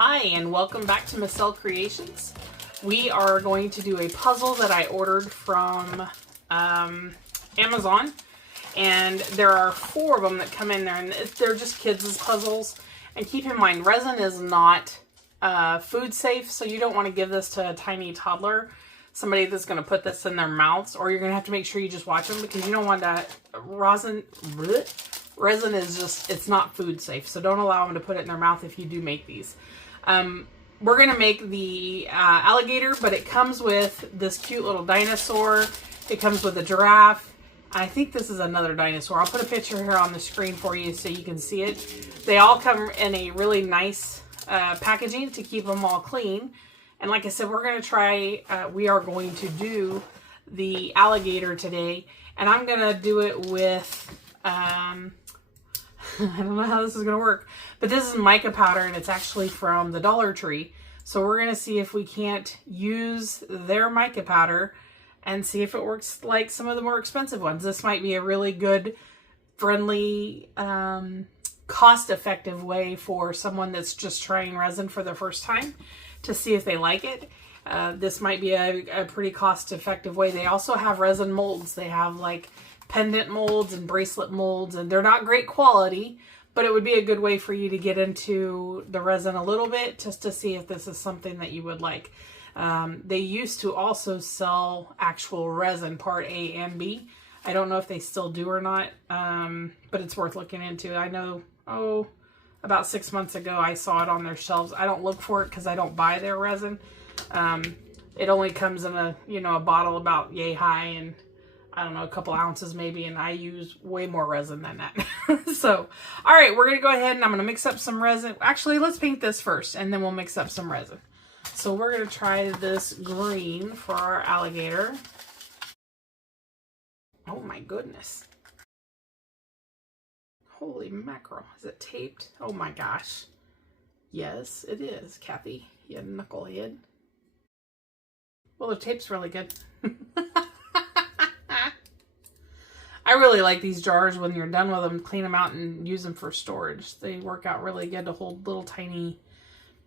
Hi, and welcome back to Michelle Creations. We are going to do a puzzle that I ordered from Amazon, and there are 4 of them that come in there, and they're just kids' puzzles. And keep in mind, resin is not food safe, so you don't want to give this to a tiny toddler, somebody that's going to put this in their mouths, or you're going to have to make sure you just watch them, because you don't want that resin is just, it's not food safe, so don't allow them to put it in their mouth if you do make these. We're going to make the alligator, but it comes with this cute little dinosaur. It comes with a giraffe. I think this is another dinosaur. I'll put a picture here on the screen for you so you can see it. They all come in a really nice packaging to keep them all clean. And like I said, we're going to try, we are going to do the alligator today. And I'm going to do it with, I don't know how this is going to work, but this is mica powder, and it's actually from the Dollar Tree. So we're going to see if we can't use their mica powder and see if it works like some of the more expensive ones. This might be a really good, friendly, cost-effective way for someone that's just trying resin for the first time to see if they like it. This might be a pretty cost-effective way. They also have resin molds. They have like pendant molds and bracelet molds, and they're not great quality, but it would be a good way for you to get into the resin a little bit, just to see if this is something that you would like. They used to also sell actual resin, part A and B. I don't know if they still do or not, but it's worth looking into. I know, about 6 months ago, I saw it on their shelves. I don't look for it because I don't buy their resin. It only comes in a bottle about yay high, and I don't know, a couple ounces maybe, and I use way more resin than that. So, all right, we're going to go ahead and I'm going to mix up some resin. Actually, let's paint this first, and then we'll mix up some resin. So we're going to try this green for our alligator. Oh my goodness. Holy mackerel. Is it taped? Oh my gosh. Yes, it is, Kathy. You knucklehead. Well, the tape's really good. I really like these jars. When you're done with them, clean them out and use them for storage. They work out really good to hold little tiny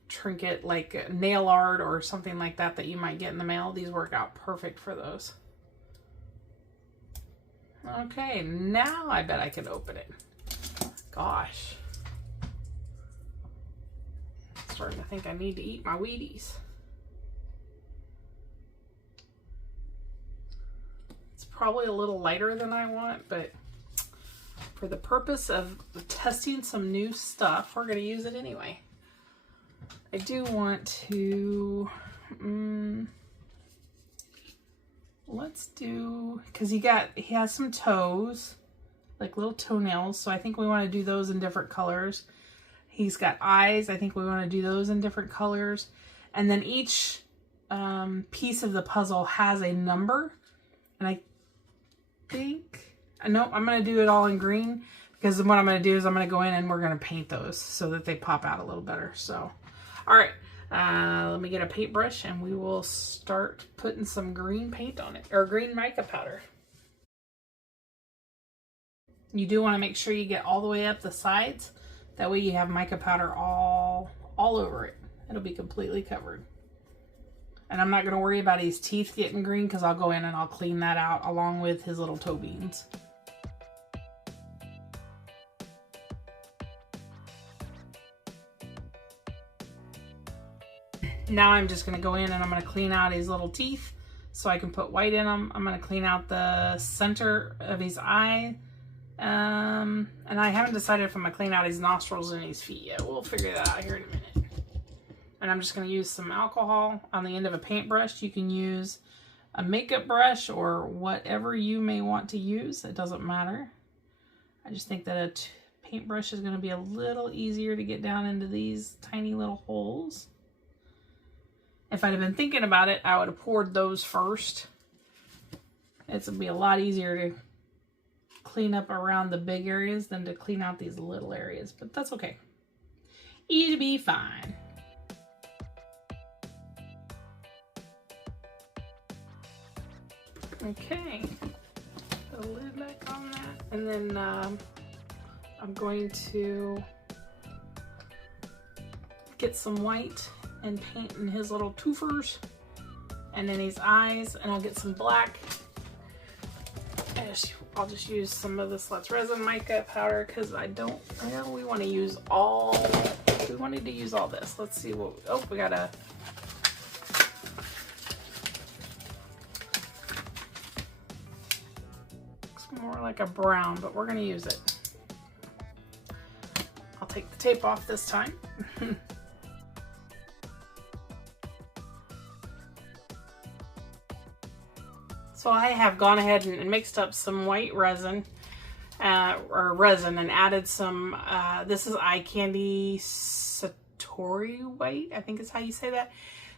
trinket like nail art or something like that that you might get in the mail. These work out perfect for those. Okay, now I bet I can open it. Gosh. I'm starting to think I need to eat my Wheaties. Probably a little lighter than I want, but for the purpose of testing some new stuff, we're going to use it anyway. I do want to, let's do, because he has some toes, like little toenails, so I think we want to do those in different colors. He's got eyes. I think we want to do those in different colors. And then each piece of the puzzle has a number, and I no, I'm going to do it all in green, because what I'm going to do is I'm going to go in and we're going to paint those so that they pop out a little better. So, all right, let me get a paintbrush and we will start putting some green paint on it, or green mica powder. You do want to make sure you get all the way up the sides. That way you have mica powder all over it. It'll be completely covered. And I'm not going to worry about his teeth getting green, because I'll go in and I'll clean that out along with his little toe beans. Now I'm just going to go in and I'm going to clean out his little teeth so I can put white in them. I'm going to clean out the center of his eye. And I haven't decided if I'm going to clean out his nostrils and his feet yet. We'll figure that out here in a minute. And I'm just going to use some alcohol on the end of a paintbrush. You can use a makeup brush or whatever you may want to use. It doesn't matter. I just think that a paintbrush is going to be a little easier to get down into these tiny little holes. If I'd have been thinking about it, I would have poured those first. It's going to be a lot easier to clean up around the big areas than to clean out these little areas, but that's okay. It'll be fine. Okay, put a lid back on that, and then I'm going to get some white and paint in his little twofers and in his eyes, and I'll get some black. I'll just use some of this Let's Resin mica powder because I know we want to use all, we wanted to use all this. Let's see what, oh, we got a, looks more like a brown, but we're going to use it. I'll take the tape off this time. So I have gone ahead and mixed up some white resin, and added some, this is eye candy Satori white, I think is how you say that.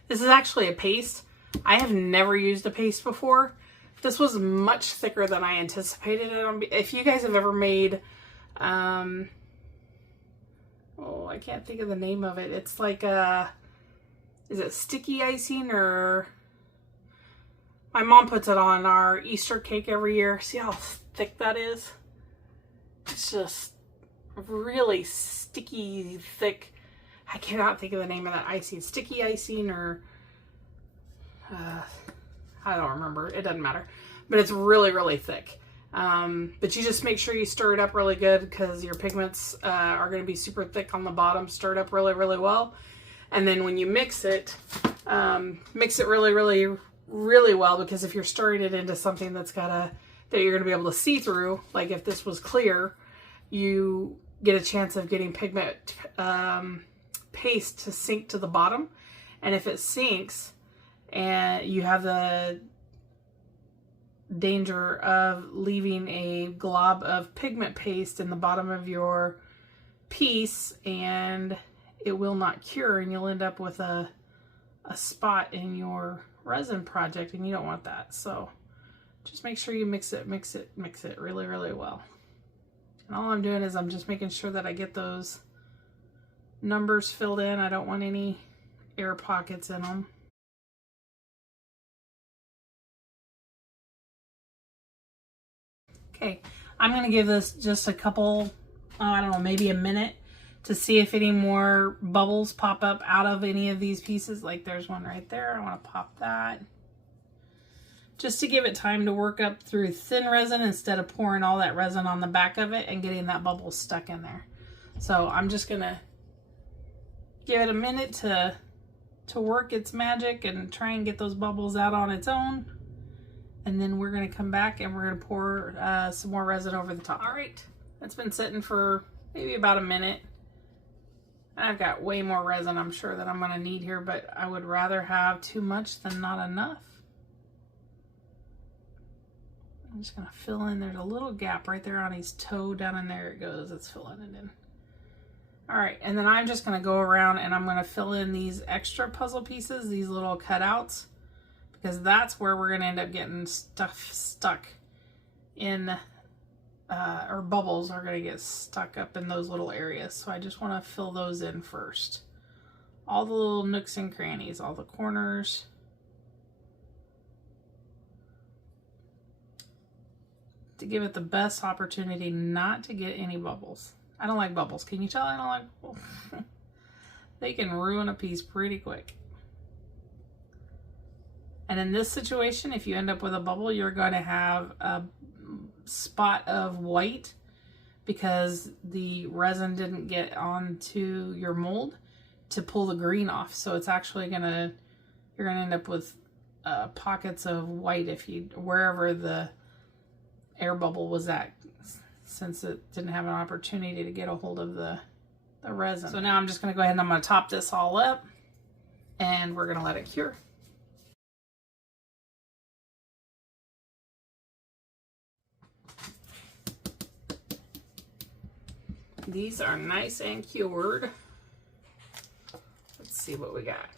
This is actually a paste. I have never used a paste before. This was much thicker than I anticipated it. If you guys have ever made, oh, I can't think of the name of it. It's like a, is it sticky icing or... My mom puts it on our Easter cake every year. See how thick that is? It's just really sticky, thick. I cannot think of the name of that icing. Sticky icing or... I don't remember. It doesn't matter. But it's really, really thick. But you just make sure you stir it up really good because your pigments are going to be super thick on the bottom. Stir it up really, really well. And then when you mix it really, really well, because if you're stirring it into something that's that you're going to be able to see through, like if this was clear, you get a chance of getting pigment paste to sink to the bottom. And if it sinks, and you have the danger of leaving a glob of pigment paste in the bottom of your piece, and it will not cure, and you'll end up with a spot in your resin project, and you don't want that. So just make sure you mix it really, really well. And all I'm doing is I'm just making sure that I get those numbers filled in. I don't want any air pockets in them. Okay, I'm going to give this just a couple, I don't know, maybe a minute to see if any more bubbles pop up out of any of these pieces. Like there's one right there. I want to pop that. Just to give it time to work up through thin resin instead of pouring all that resin on the back of it and getting that bubble stuck in there. So I'm just going to give it a minute to work its magic and try and get those bubbles out on its own. And then we're going to come back and we're going to pour some more resin over the top. All right, that's been sitting for maybe about a minute. I've got way more resin I'm sure that I'm going to need here, but I would rather have too much than not enough. I'm just going to fill in. There's a little gap right there on his toe. Down in there it goes. It's filling it in. All right, and then I'm just going to go around and I'm going to fill in these extra puzzle pieces, these little cutouts, because that's where we're going to end up getting stuff stuck in, or bubbles are going to get stuck up in those little areas. So I just want to fill those in first. All the little nooks and crannies, all the corners. To give it the best opportunity not to get any bubbles. I don't like bubbles. Can you tell I don't like bubbles? They can ruin a piece pretty quick. And in this situation, if you end up with a bubble, you're going to have a spot of white because the resin didn't get onto your mold to pull the green off. So it's actually you're gonna end up with pockets of white wherever the air bubble was at, since it didn't have an opportunity to get a hold of the resin. So now I'm just gonna go ahead and I'm gonna top this all up and we're gonna let it cure. These are nice and cured. Let's see what we got.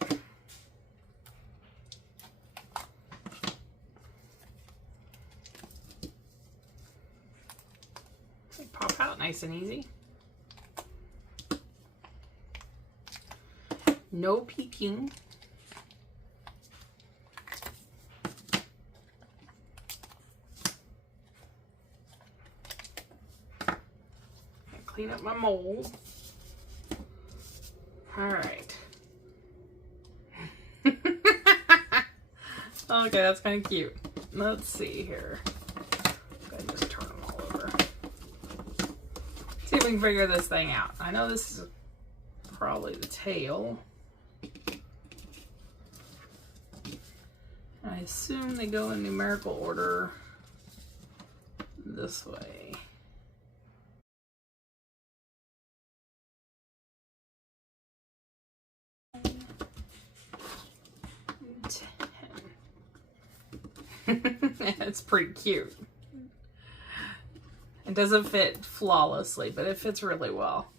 They pop out nice and easy. No peeking. Clean up my mold. All right. Okay, that's kind of cute. Let's see here. Go ahead and just turn them all over. See if we can figure this thing out. I know this is probably the tail. I assume they go in numerical order this way. It's pretty cute. It doesn't fit flawlessly, but it fits really well.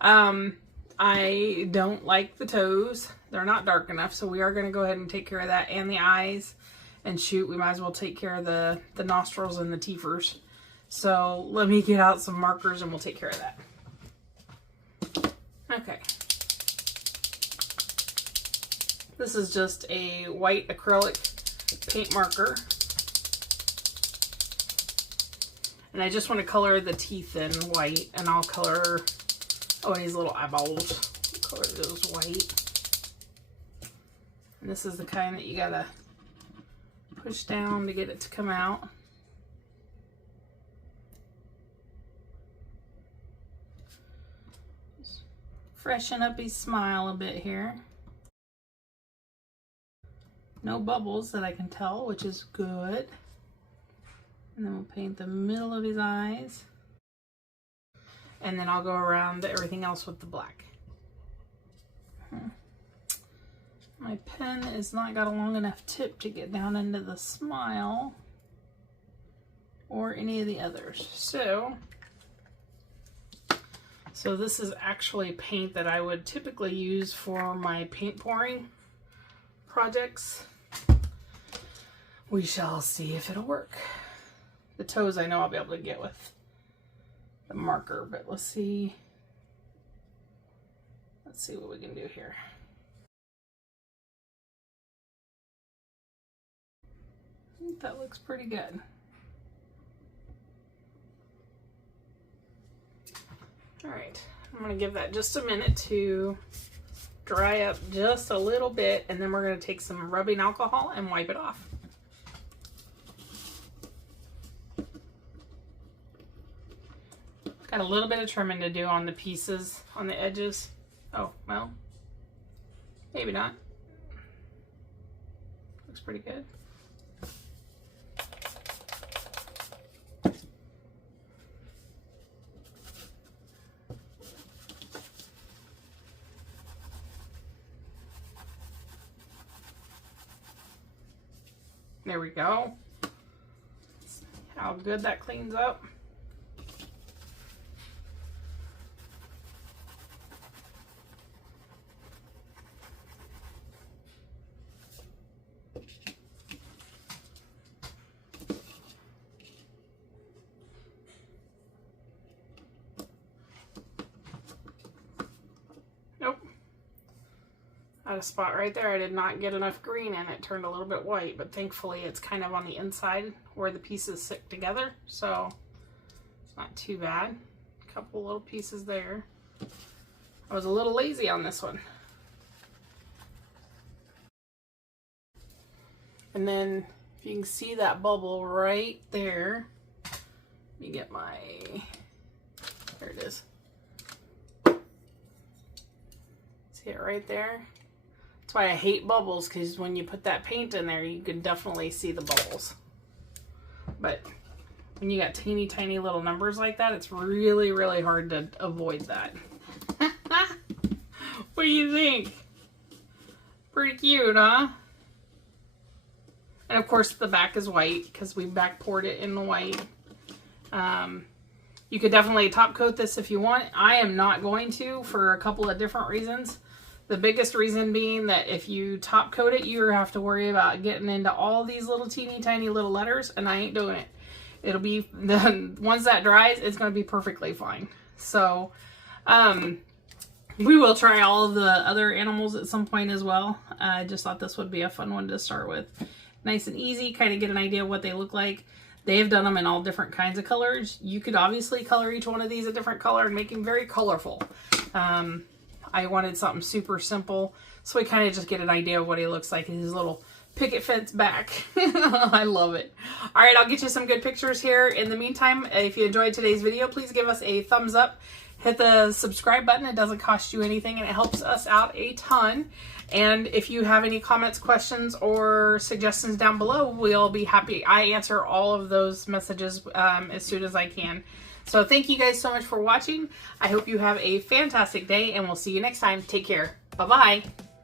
I don't like the toes. They're not dark enough, so we are going to go ahead and take care of that and the eyes. And shoot, we might as well take care of the nostrils and the teethers. So let me get out some markers and we'll take care of that. Okay. This is just a white acrylic paint marker. And I just want to color the teeth in white, and I'll color, oh, and these little eyeballs. Color those white. And this is the kind that you gotta push down to get it to come out. Just freshen up his smile a bit here. No bubbles that I can tell, which is good. And then we'll paint the middle of his eyes. And then I'll go around everything else with the black. My pen has not got a long enough tip to get down into the smile or any of the others. So this is actually paint that I would typically use for my paint pouring projects. We shall see if it'll work. The toes I know I'll be able to get with the marker, but let's see what we can do here. I think that looks pretty good. All right, I'm gonna give that just a minute to dry up just a little bit, and then we're gonna take some rubbing alcohol and wipe it off. Got a little bit of trimming to do on the pieces, on the edges. Oh, well, maybe not. Looks pretty good. There we go. How good that cleans up. Nope. I had a spot right there. I did not get enough green in. It turned a little bit white, but thankfully it's kind of on the inside where the pieces stick together, so it's not too bad. A couple little pieces there. I was a little lazy on this one. And then if you can see that bubble right there, let me get my, there it is. See it right there? That's why I hate bubbles, because when you put that paint in there, you can definitely see the bubbles. But when you got teeny tiny little numbers like that, it's really, really hard to avoid that. What do you think? Pretty cute, huh? And of course the back is white because we back poured it in the white. You could definitely top coat this if you want. I am not going to, for a couple of different reasons. The biggest reason being that if you top coat it, you have to worry about getting into all these little teeny tiny little letters, and I ain't doing it. It'll be, once that dries, it's going to be perfectly fine. So, we will try all of the other animals at some point as well. I just thought this would be a fun one to start with. Nice and easy, kind of get an idea of what they look like. They have done them in all different kinds of colors. You could obviously color each one of these a different color and make them very colorful. I wanted something super simple, so we kind of just get an idea of what he looks like in his little picket fence back. I love it. All right, I'll get you some good pictures here. In the meantime, if you enjoyed today's video, please give us a thumbs up. Hit the subscribe button. It doesn't cost you anything, and it helps us out a ton. And if you have any comments, questions, or suggestions down below, we'll be happy. I answer all of those messages as soon as I can. So thank you guys so much for watching. I hope you have a fantastic day, and we'll see you next time. Take care. Bye-bye.